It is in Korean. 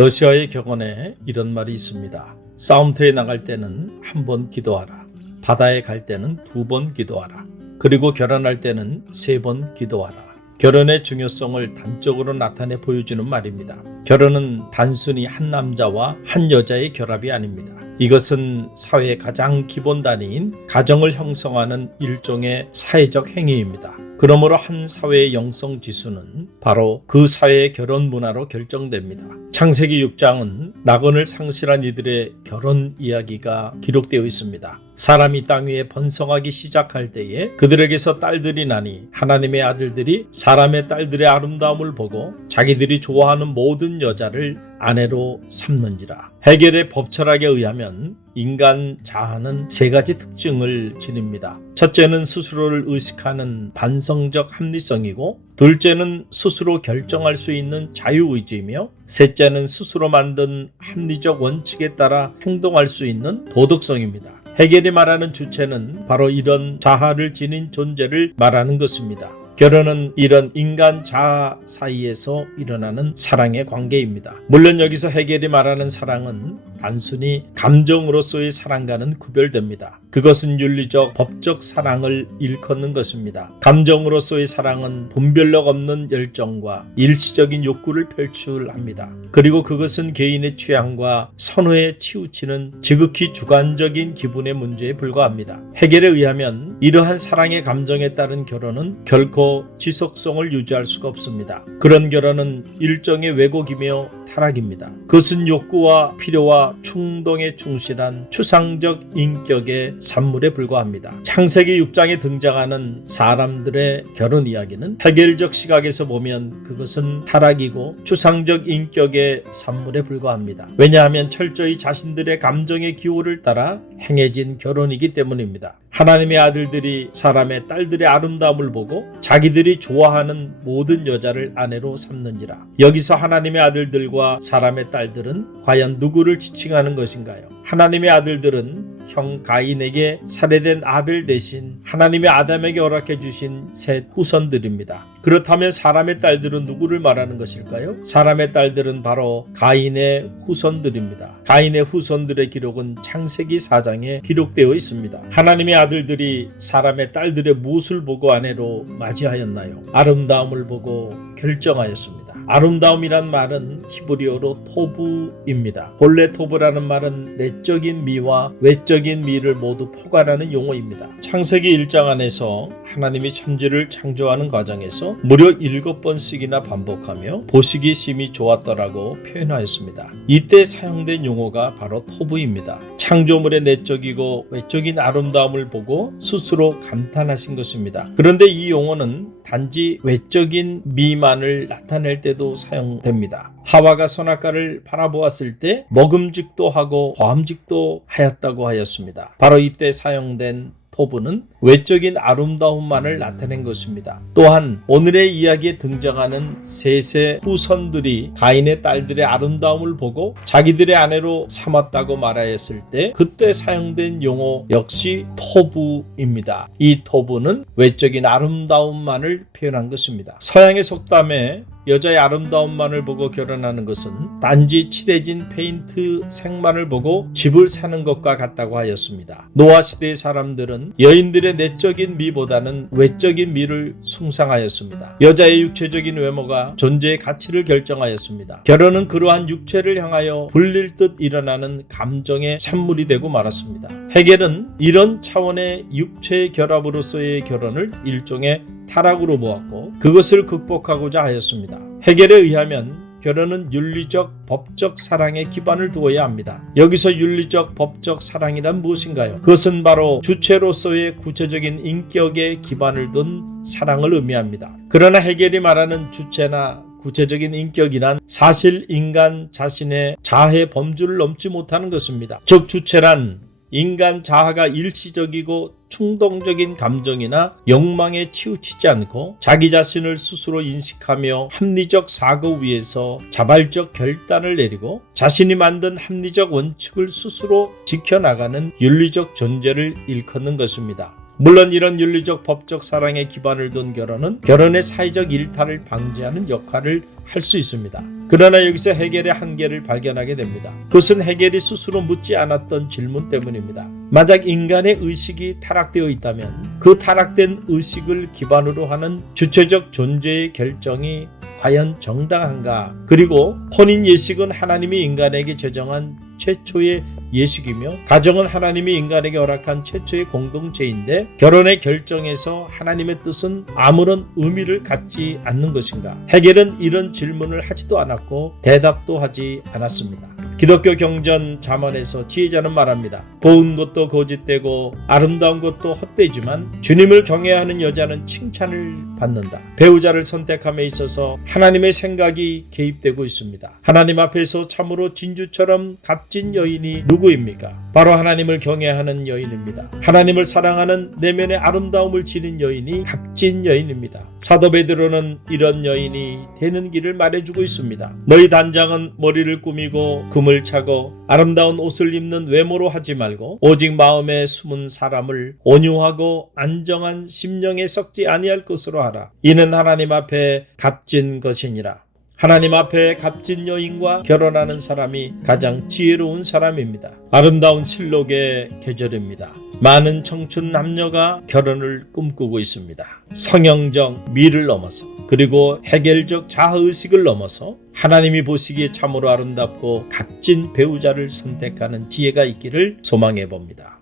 러시아의 격언에 이런 말이 있습니다. 싸움터에 나갈 때는 한 번 기도하라. 바다에 갈 때는 2번 기도하라. 그리고 결혼할 때는 3번 기도하라. 결혼의 중요성을 단적으로 나타내 보여주는 말입니다. 결혼은 단순히 한 남자와 한 여자의 결합이 아닙니다. 이것은 사회의 가장 기본 단위인 가정을 형성하는 일종의 사회적 행위입니다. 그러므로 한 사회의 영성 지수는 바로 그 사회의 결혼 문화로 결정됩니다. 창세기 6장은 낙원을 상실한 이들의 결혼 이야기가 기록되어 있습니다. 사람이 땅 위에 번성하기 시작할 때에 그들에게서 딸들이 나니 하나님의 아들들이 사람의 딸들의 아름다움을 보고 자기들이 좋아하는 모든 여자를 아내로 삼는지라. 헤겔의 법철학에 의하면 인간 자아는 3가지 특징을 지닙니다. 첫째는 스스로를 의식하는 반성적 합리성이고, 둘째는 스스로 결정할 수 있는 자유의지이며, 셋째는 스스로 만든 합리적 원칙에 따라 행동할 수 있는 도덕성입니다. 헤겔이 말하는 주체는 바로 이런 자아를 지닌 존재를 말하는 것입니다. 결혼은 이런 인간 자아 사이에서 일어나는 사랑의 관계입니다. 물론 여기서 헤겔이 말하는 사랑은 단순히 감정으로서의 사랑과는 구별됩니다. 그것은 윤리적, 법적 사랑을 일컫는 것입니다. 감정으로서의 사랑은 분별력 없는 열정과 일시적인 욕구를 표출합니다. 그리고 그것은 개인의 취향과 선호에 치우치는 지극히 주관적인 기분의 문제에 불과합니다. 헤겔에 의하면 이러한 사랑의 감정에 따른 결혼은 결코 지속성을 유지할 수가 없습니다. 그런 결혼은 일종의 왜곡이며 타락입니다. 그것은 욕구와 필요와 충동에 충실한 추상적 인격의 산물에 불과합니다. 창세기 6장에 등장하는 사람들의 결혼 이야기는 헤겔적 시각에서 보면 그것은 타락이고 추상적 인격의 산물에 불과합니다. 왜냐하면 철저히 자신들의 감정의 기호를 따라 행해진 결혼이기 때문입니다. 하나님의 아들들이 사람의 딸들의 아름다움을 보고 자기들이 좋아하는 모든 여자를 아내로 삼는지라. 여기서 하나님의 아들들과 사람의 딸들은 과연 누구를 지칭하는 것인가요? 하나님의 아들들은 형 가인에게 살해된 아벨 대신 하나님의 아담에게 허락해 주신 셋 후손들입니다. 그렇다면 사람의 딸들은 누구를 말하는 것일까요? 사람의 딸들은 바로 가인의 후손들입니다. 가인의 후손들의 기록은 창세기 4장에 기록되어 있습니다. 하나님의 아들들이 사람의 딸들의 무엇을 보고 아내로 맞이하였나요? 아름다움을 보고 결정하였습니다. 아름다움이란 말은 히브리어로 토브입니다. 본래 토브라는 말은 내적인 미와 외적인 미를 모두 포괄하는 용어입니다. 창세기 1장 안에서 하나님이 천지를 창조하는 과정에서 무려 7번씩이나 반복하며 보시기 심히 좋았더라고 표현하였습니다. 이때 사용된 용어가 바로 토브입니다. 창조물의 내적이고 외적인 아름다움을 보고 스스로 감탄하신 것입니다. 그런데 이 용어는 단지 외적인 미만을 나타낼 때도 사용됩니다. 하와가 선악과를 바라보았을 때 먹음직도 하고 보암직도 하였다고 하였습니다. 바로 이때 사용된 토브는 외적인 아름다움만을 나타낸 것입니다. 또한 오늘의 이야기에 등장하는 셋의 후손들이 가인의 딸들의 아름다움을 보고 자기들의 아내로 삼았다고 말하였을 때 그때 사용된 용어 역시 토브입니다. 이 토브는 외적인 아름다움만을 표현한 것입니다. 서양의 속담에 여자의 아름다움만을 보고 결혼하는 것은 단지 칠해진 페인트 색만을 보고 집을 사는 것과 같다고 하였습니다. 노아 시대의 사람들은 여인들의 내적인 미보다는 외적인 미를 숭상하였습니다. 여자의 육체적인 외모가 존재의 가치를 결정하였습니다. 결혼은 그러한 육체를 향하여 불릴 듯 일어나는 감정의 산물이 되고 말았습니다. 헤겔은 이런 차원의 육체의 결합으로서의 결혼을 일종의 타락으로 보았고 그것을 극복하고자 하였습니다. 헤겔에 의하면 결혼은 윤리적, 법적 사랑에 기반을 두어야 합니다. 여기서 윤리적, 법적 사랑이란 무엇인가요? 그것은 바로 주체로서의 구체적인 인격에 기반을 둔 사랑을 의미합니다. 그러나 헤겔이 말하는 주체나 구체적인 인격이란 사실 인간 자신의 자아의 범주를 넘지 못하는 것입니다. 즉 주체란 인간 자아가 일시적이고 충동적인 감정이나 욕망에 치우치지 않고 자기 자신을 스스로 인식하며 합리적 사고 위에서 자발적 결단을 내리고 자신이 만든 합리적 원칙을 스스로 지켜나가는 윤리적 존재를 일컫는 것입니다. 물론 이런 윤리적 법적 사랑에 기반을 둔 결혼은 결혼의 사회적 일탈을 방지하는 역할을 할 수 있습니다. 그러나 여기서 해겔의 한계를 발견하게 됩니다. 그것은 해겔이 스스로 묻지 않았던 질문 때문입니다. 만약 인간의 의식이 타락되어 있다면 그 타락된 의식을 기반으로 하는 주체적 존재의 결정이 과연 정당한가? 그리고 혼인 예식은 하나님이 인간에게 제정한 최초의 예식이며 가정은 하나님이 인간에게 허락한 최초의 공동체인데 결혼의 결정에서 하나님의 뜻은 아무런 의미를 갖지 않는 것인가? 해겔은 이런 질문을 하지도 않았고 대답도 하지 않았습니다. 기독교 경전 잠언에서 지혜자는 말합니다. 고운 것도 거짓되고 아름다운 것도 헛되지만 주님을 경외하는 여자는 칭찬을 받는다. 배우자를 선택함에 있어서 하나님의 생각이 개입되고 있습니다. 하나님 앞에서 참으로 진주처럼 값진 여인이 누구입니까? 바로 하나님을 경외하는 여인입니다. 하나님을 사랑하는 내면의 아름다움을 지닌 여인이 값진 여인입니다. 사도 베드로는 이런 여인이 되는 길을 말해주고 있습니다. 너희 단장은 머리를 꾸미고 금을 차고 아름다운 옷을 입는 외모로 하지 말고 오직 마음에 숨은 사람을 온유하고 안정한 심령에 썩지 아니할 것으로 하라. 이는 하나님 앞에 값진 것이니라. 하나님 앞에 값진 여인과 결혼하는 사람이 가장 지혜로운 사람입니다. 아름다운 실록의 계절입니다. 많은 청춘 남녀가 결혼을 꿈꾸고 있습니다. 성형적 미를 넘어서 그리고 해겔적 자아의식을 넘어서 하나님이 보시기에 참으로 아름답고 값진 배우자를 선택하는 지혜가 있기를 소망해 봅니다.